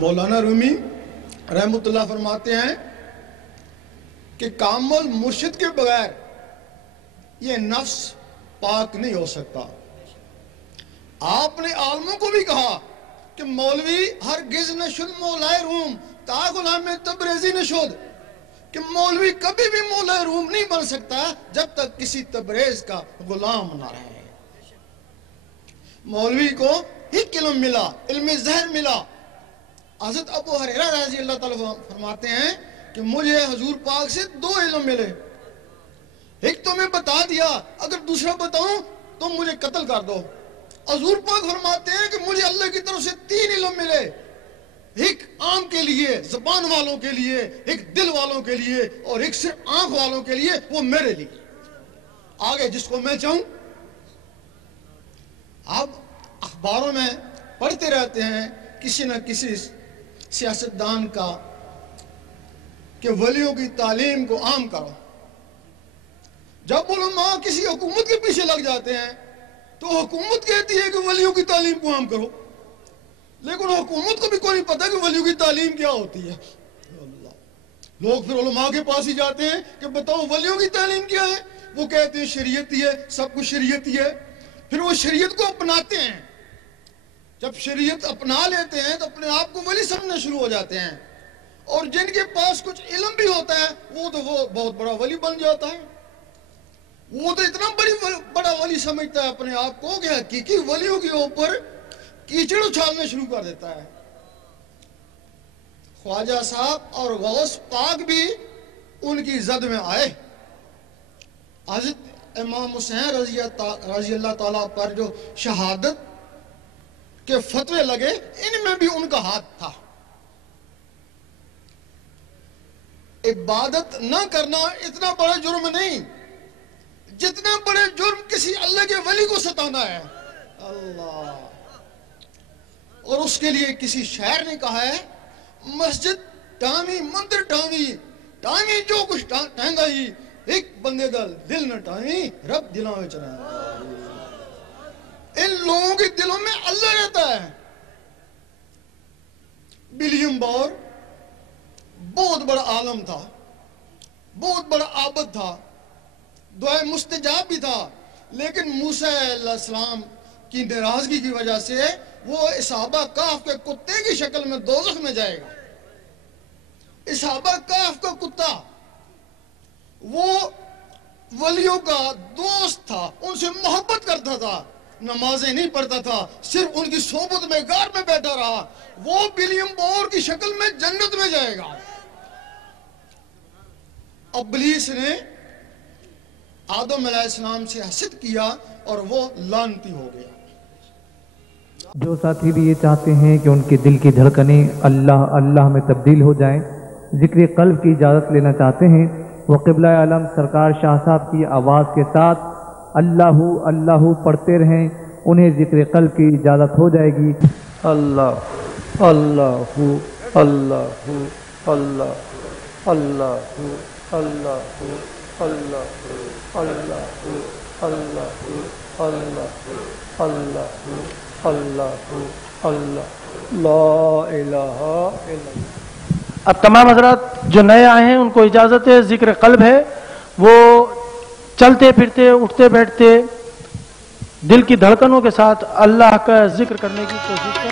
مولانا رومی رحمۃ اللہ فرماتے ہیں کہ کامل مرشد کے بغیر یہ نفس پاک نہیں ہو سکتا۔ آپ نے عالموں کو بھی کہا کہ مولوی ہرگز نشد مولائے روم تا غلام تبریزی نشد، کہ مولوی کبھی بھی مولائے روم نہیں بن سکتا جب تک کسی تبریز کا غلام نہ رہے۔ مولوی کو ایک علم ملا، علم ظاہر ملا۔ حضرت ابو ہریرہ رضی اللہ تعالیٰ فرماتے ہیں کہ مجھے حضور پاک سے 2 علم ملے، ایک تو میں بتا دیا، اگر دوسرا بتاؤں تو مجھے قتل کر دو۔ حضور پاک فرماتے ہیں کہ مجھے اللہ کی طرف سے 3 علم ملے، ایک آنکھ کے لیے، زبان والوں کے لیے، ایک دل والوں کے لیے، اور ایک صرف آنکھ والوں کے لیے، وہ میرے لیے۔ آگے جس کو میں چاہوں۔ اب اخباروں میں پڑھتے رہتے ہیں کسی نہ کسی سیاستدان کا کہ ولیوں کی تعلیم کو عام کرو۔ جب علماء کسی حکومت کے پیچھے لگ جاتے ہیں تو حکومت کہتی ہے کہ ولیوں کی تعلیم کو عام کرو، لیکن حکومت کو بھی کوئی نہیں پتا کہ ولیوں کی تعلیم کیا ہوتی ہے۔ لوگ پھر علماء کے پاس ہی جاتے ہیں کہ بتاؤ ولیوں کی تعلیم کیا ہے، وہ کہتے ہیں شریعت ہی ہے، سب کچھ شریعت ہی ہے۔ پھر وہ شریعت کو اپناتے ہیں، جب شریعت اپنا لیتے ہیں تو اپنے آپ کو ولی سمجھنا شروع ہو جاتے ہیں، اور جن کے پاس کچھ علم بھی ہوتا ہے وہ بہت بڑا ولی بن جاتا ہے۔ وہ تو اتنا بڑا ولی سمجھتا ہے اپنے آپ کو کہ حقیقی ولیوں کے اوپر کیچڑ اچھالنا شروع کر دیتا ہے۔ خواجہ صاحب اور غوث پاک بھی ان کی زد میں آئے۔ حضرت امام حسین رضی اللہ تعالیٰ پر جو شہادت کے فتوے لگے، ان میں بھی ان کا ہاتھ تھا۔ عبادت نہ کرنا اتنا بڑا جرم نہیں جتنا بڑے جرم کسی اللہ کے ولی کو ستانا ہے۔ اللہ، اور اس کے لیے کسی شاعر نے کہا ہے، مسجد ٹامی مندر ٹامی، ٹامی جو کچھ ٹھہنگا ہی، ایک بندے دا دل نہ ٹامی، رب دلاں میں چلا۔ ان لوگوں کے دلوں میں اللہ رہتا ہے۔ ولیم بور بہت بڑا عالم تھا، بہت بڑا عابد تھا، دعائے مستجاب بھی تھا، لیکن موسیٰ علیہ السلام کی ناراضگی کی وجہ سے وہ اصحابہ کہف کے کتے کی شکل میں دوزخ میں جائے گا۔ اصحابہ کہف کا کتا وہ ولیوں کا دوست تھا، ان سے محبت کرتا تھا، نمازیں نہیں پڑھتا تھا، صرف ان کی صحبت میں غار میں بیٹھا رہا۔ وہ ولیم بور کی شکل میں جنت میں جائے گا۔ ابلیس نے آدم علیہ السلام سے حسد کیا اور وہ لعنتی ہو گیا۔ جو ساتھی بھی یہ چاہتے ہیں کہ ان کے دل کی دھڑکنیں اللہ اللہ میں تبدیل ہو جائیں، ذکر قلب کی اجازت لینا چاہتے ہیں، وہ قبلہ عالم سرکار شاہ صاحب کی آواز کے ساتھ اللہ اللہ پڑھتے رہیں، انہیں ذکر قلب کی اجازت ہو جائے گی۔ اللہ اللہ اللہ اللہ اللہ اللہ اللہ اللہ اللہ اللہ اللہ اللہ اللہ لا الہ الا اللہ۔ اب تمام حضرات جو نئے آئے ہیں ان کو اجازت ہے، ذکر قلب ہے، وہ چلتے پھرتے اٹھتے بیٹھتے دل کی دھڑکنوں کے ساتھ اللہ کا ذکر کرنے کی کوشش کریں۔